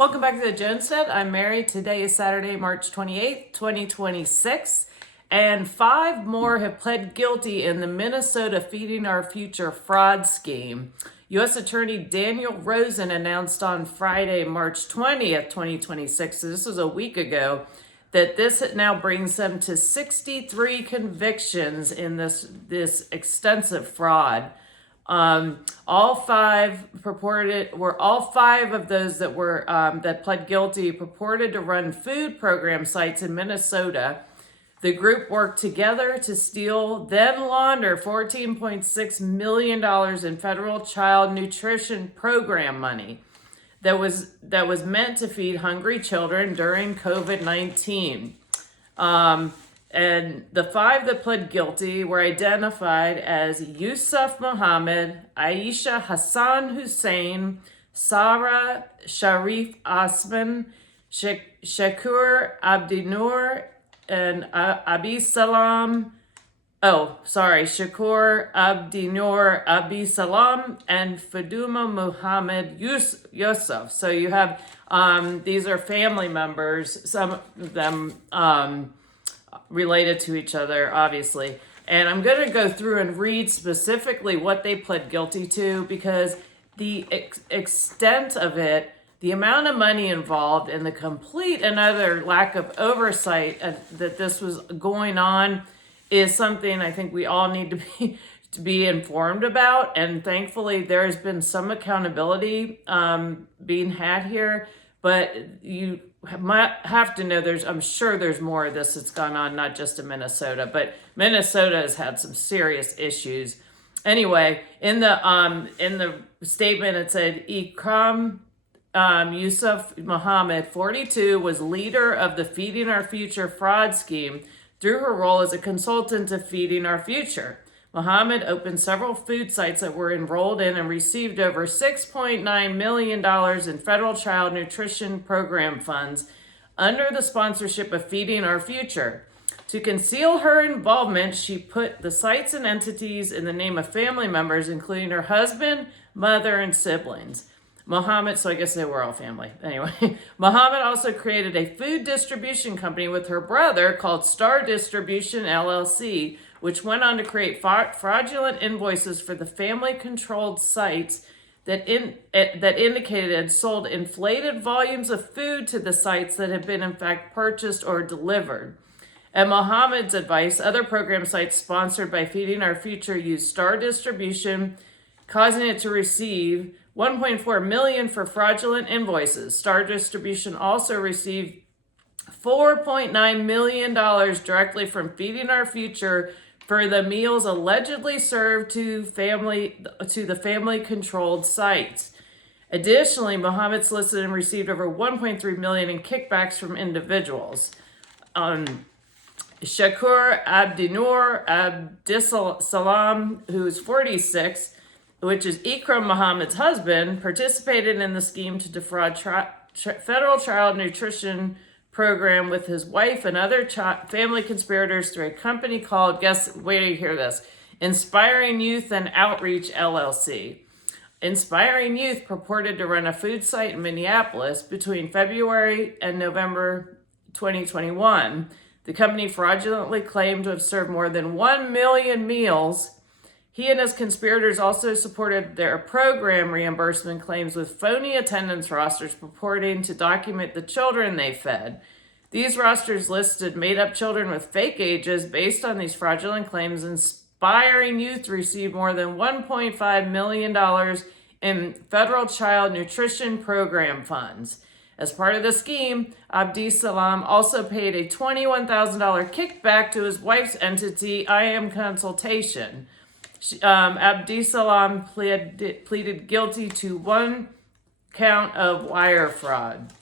Welcome back to the Joneset. I'm Mary. Today is Saturday, March 28th, 2026. And 5 more have pled guilty in the Minnesota Feeding Our Future fraud scheme. U.S. Attorney Daniel Rosen announced on Friday, March 20th, 2026, so this was a week ago, that this now brings them to 63 convictions in this extensive fraud. All five of those that were that pled guilty purported to run food program sites in Minnesota. The group worked together to steal, then launder $14.6 million in federal child nutrition program money that was meant to feed hungry children during COVID-19. And the 5 that pled guilty were identified as Yusuf Mohammed, Aisha Hassan Hussein, Sarah Sharif Osman, Shakur Abdinur, and Shakur Abdinur Abisalam, and Faduma Muhammad Yusuf. So you have, these are family members, some of them related to each other, obviously. And I'm going to go through and read specifically what they pled guilty to, because the extent of it, the amount of money involved, and the complete and utter lack of oversight that this was going on is something I think we all need to be informed about. And thankfully, there's been some accountability being had here. But you might have to know I'm sure there's more of this that's gone on, not just in Minnesota, but Minnesota has had some serious issues. Anyway, in the statement, it said Ikram Yusuf Mohammed, 42, was leader of the Feeding Our Future fraud scheme through her role as a consultant to Feeding Our Future. Mohammed opened several food sites that were enrolled in and received over $6.9 million in federal child nutrition program funds under the sponsorship of Feeding Our Future. To conceal her involvement, she put the sites and entities in the name of family members, including her husband, mother, and siblings. Mohammed, so I guess they were all family. Anyway, Mohammed also created a food distribution company with her brother called Star Distribution LLC, which went on to create fraudulent invoices for the family-controlled sites that indicated it had sold inflated volumes of food to the sites that had been in fact purchased or delivered. At Mohammed's advice, other program sites sponsored by Feeding Our Future used Star Distribution, causing it to receive $1.4 million for fraudulent invoices. Star Distribution also received $4.9 million directly from Feeding Our Future for the meals allegedly served to the family-controlled sites. Additionally, Mohammed solicited and received over $1.3 million in kickbacks from individuals. Shakur Abdinur Abdisalam, who is 46, which is Ikram Mohammed's husband, participated in the scheme to defraud federal child nutrition program with his wife and other family conspirators through a company called, wait till you hear this, Inspiring Youth and Outreach LLC. Inspiring Youth purported to run a food site in Minneapolis between February and November 2021. The company fraudulently claimed to have served more than 1 million meals. He and his conspirators also supported their program reimbursement claims with phony attendance rosters purporting to document the children they fed. These rosters listed made-up children with fake ages. Based on these fraudulent claims, Inspiring Youth received more than $1.5 million in federal child nutrition program funds. As part of the scheme, Abdisalam also paid a $21,000 kickback to his wife's entity, I Am Consultation. Abdisalam pleaded guilty to 1 count of wire fraud.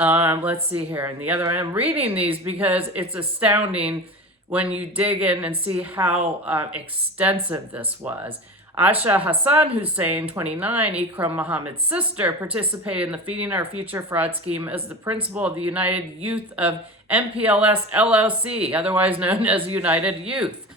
Let's see here. And the other, I'm reading these because it's astounding when you dig in and see how extensive this was. Asha Hassan Hussein, 29, Ikram Mohammed's sister, participated in the Feeding Our Future fraud scheme as the principal of the United Youth of MPLS LLC, otherwise known as United Youth.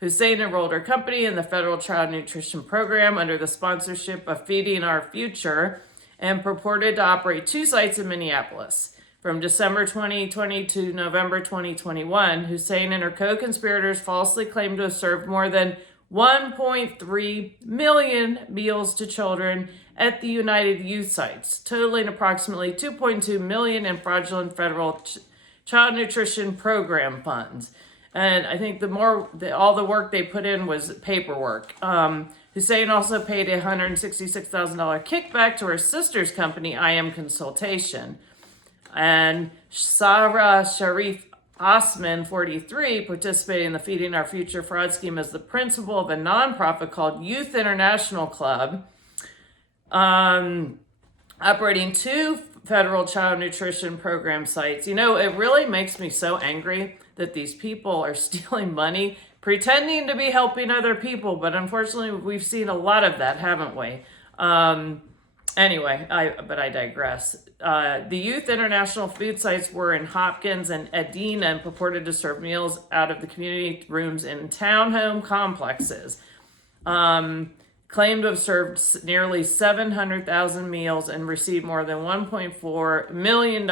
Hussein enrolled her company in the Federal Child Nutrition Program under the sponsorship of Feeding Our Future and purported to operate 2 sites in Minneapolis. From December 2020 to November 2021, Hussein and her co-conspirators falsely claimed to have served more than 1.3 million meals to children at the United Youth sites, totaling approximately 2.2 million in fraudulent federal child nutrition program funds. And I think all the work they put in was paperwork. Hussein also paid a $166,000 kickback to her sister's company, IM Consultation. And Sarah Sharif Osman, 43, participated in the Feeding Our Future fraud scheme as the principal of a nonprofit called Youth International Club, operating 2 federal child nutrition program sites. You know, it really makes me so angry that these people are stealing money, pretending to be helping other people, but unfortunately we've seen a lot of that, haven't we? Anyway, I digress. The Youth International food sites were in Hopkins and Edina and purported to serve meals out of the community rooms in townhome complexes. Claimed to have served nearly 700,000 meals and received more than $1.4 million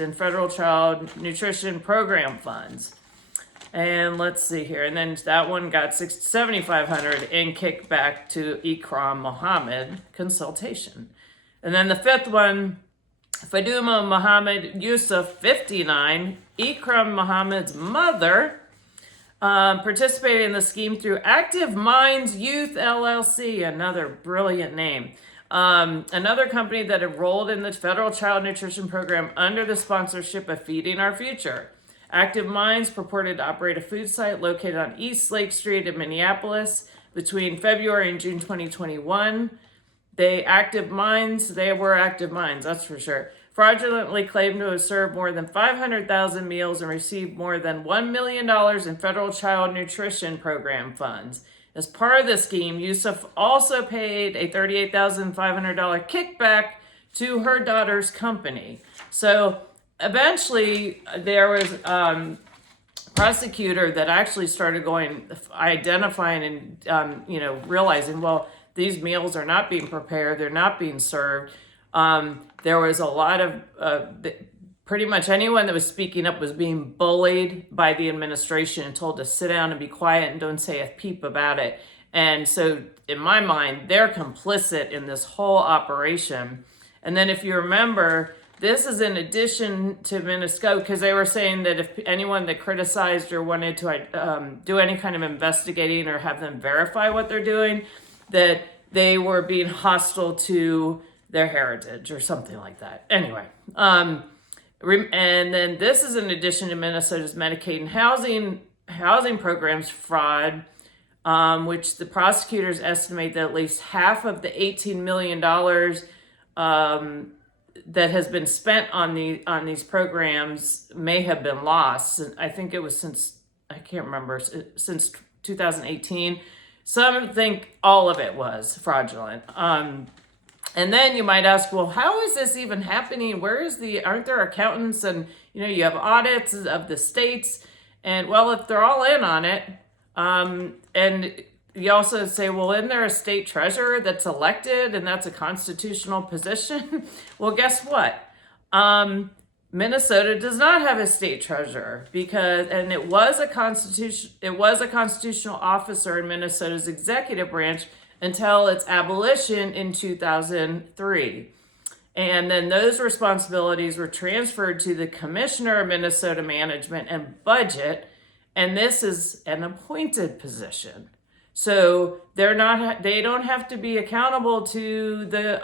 in federal child nutrition program funds. And let's see here. And then that one got $7,500 in kickback to Ikram Mohammed Consultation. And then the 5th one, Faduma Mohammed Yusuf, 59, Ikram Mohammed's mother, participated in the scheme through Active Minds Youth LLC, another brilliant name. Another company that enrolled in the federal child nutrition program under the sponsorship of Feeding Our Future. Active Minds purported to operate a food site located on East Lake Street in Minneapolis between February and June 2021. They were active minds, that's for sure. Fraudulently claimed to have served more than 500,000 meals and received more than $1 million in federal child nutrition program funds. As part of the scheme, Yusuf also paid a $38,500 kickback to her daughter's company. So eventually there was a prosecutor that actually started identifying and realizing, well, these meals are not being prepared, they're not being served. There was a lot of, pretty much anyone that was speaking up was being bullied by the administration and told to sit down and be quiet and don't say a peep about it. And so in my mind, they're complicit in this whole operation. And then if you remember, this is in addition to Minnesota, because they were saying that if anyone that criticized or wanted to do any kind of investigating or have them verify what they're doing, that they were being hostile to their heritage or something like that. Anyway, and then this is in addition to Minnesota's Medicaid and housing programs fraud, which the prosecutors estimate that at least half of the $18 million that has been spent on these programs may have been lost. I think it was since 2018. Some think all of it was fraudulent. And then you might ask, well, how is this even happening? Aren't there accountants and, you have audits of the states? And well, if they're all in on it, and you also say, well, isn't there a state treasurer that's elected and that's a constitutional position? Well, guess what? Minnesota does not have a state treasurer it was a constitutional officer in Minnesota's executive branch until its abolition in 2003. And then those responsibilities were transferred to the Commissioner of Minnesota Management and Budget, and this is an appointed position. So they don't have to be accountable to the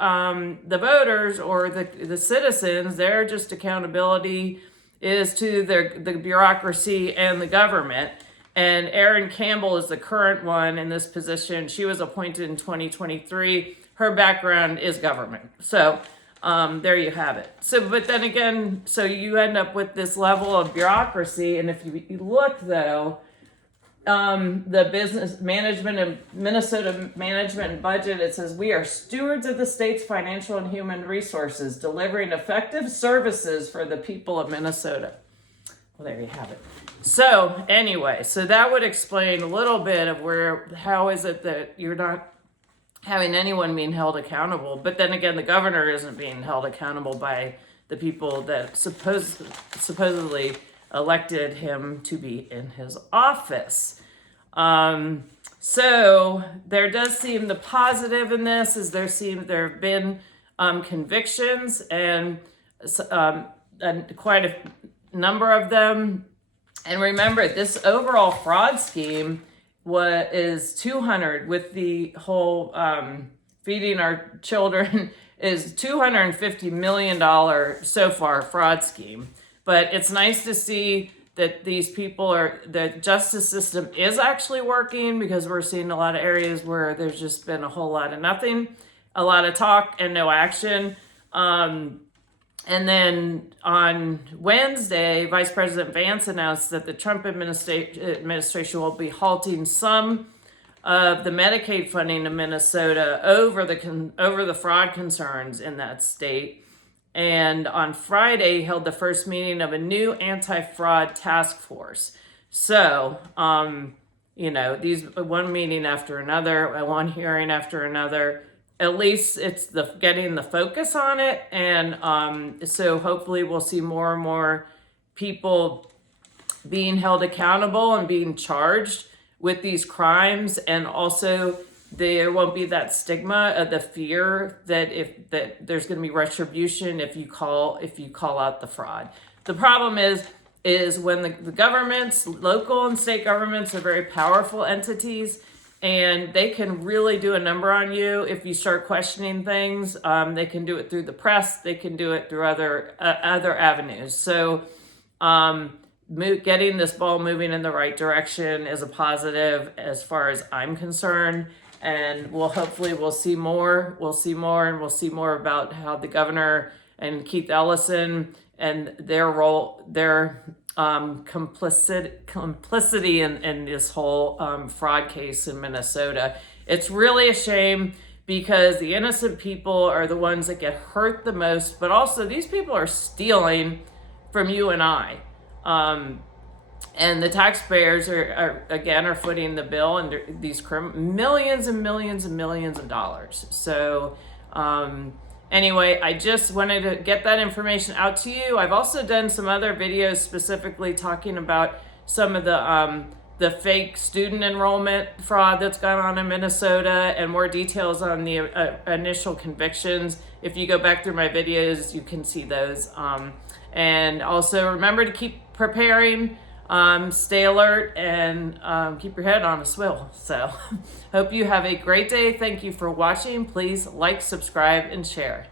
voters or the citizens. Their just accountability is to the bureaucracy and the government. And Erin Campbell is the current one in this position. She was appointed in 2023. Her background is government. So there you have it. But then again, so you end up with this level of bureaucracy. And if you look, though, the business management and Minnesota Management and Budget, it says, we are stewards of the state's financial and human resources, delivering effective services for the people of Minnesota. Well, there you have it. So anyway, so that would explain a little bit of how is it that you're not having anyone being held accountable. But then again, the governor isn't being held accountable by the people that supposedly elected him to be in his office. So there does seem the positive in this is there have been convictions and quite a number of them. And remember, this overall fraud scheme is 200 with the whole feeding our children is $250 million so far fraud scheme. But it's nice to see that the justice system is actually working, because we're seeing a lot of areas where there's just been a whole lot of nothing, a lot of talk and no action. And then on Wednesday, Vice President Vance announced that the Trump administration will be halting some of the Medicaid funding in Minnesota over the fraud concerns in that state. And on Friday, held the first meeting of a new anti-fraud task force. So, these one meeting after another, one hearing after another. At least it's getting the focus on it, and so hopefully we'll see more and more people being held accountable and being charged with these crimes, and also there won't be that stigma of the fear that there's going to be retribution if you call out the fraud. The problem is when the governments, local and state governments, are very powerful entities, and they can really do a number on you if you start questioning things. They can do it through the press. They can do it through other avenues. So getting this ball moving in the right direction is a positive as far as I'm concerned. And we'll see more. We'll see more about how the governor and Keith Ellison and their role, their complicity in this whole fraud case in Minnesota. It's really a shame, because the innocent people are the ones that get hurt the most, but also these people are stealing from you and I. And the taxpayers are footing the bill, and these millions and millions and millions of dollars. So anyway, I just wanted to get that information out to you. I've also done some other videos specifically talking about some of the fake student enrollment fraud that's gone on in Minnesota, and more details on the initial convictions. If you go back through my videos, you can see those. And also remember to keep preparing. Stay alert, and keep your head on a swivel. So hope you have a great day. Thank you for watching. Please like, subscribe, and share.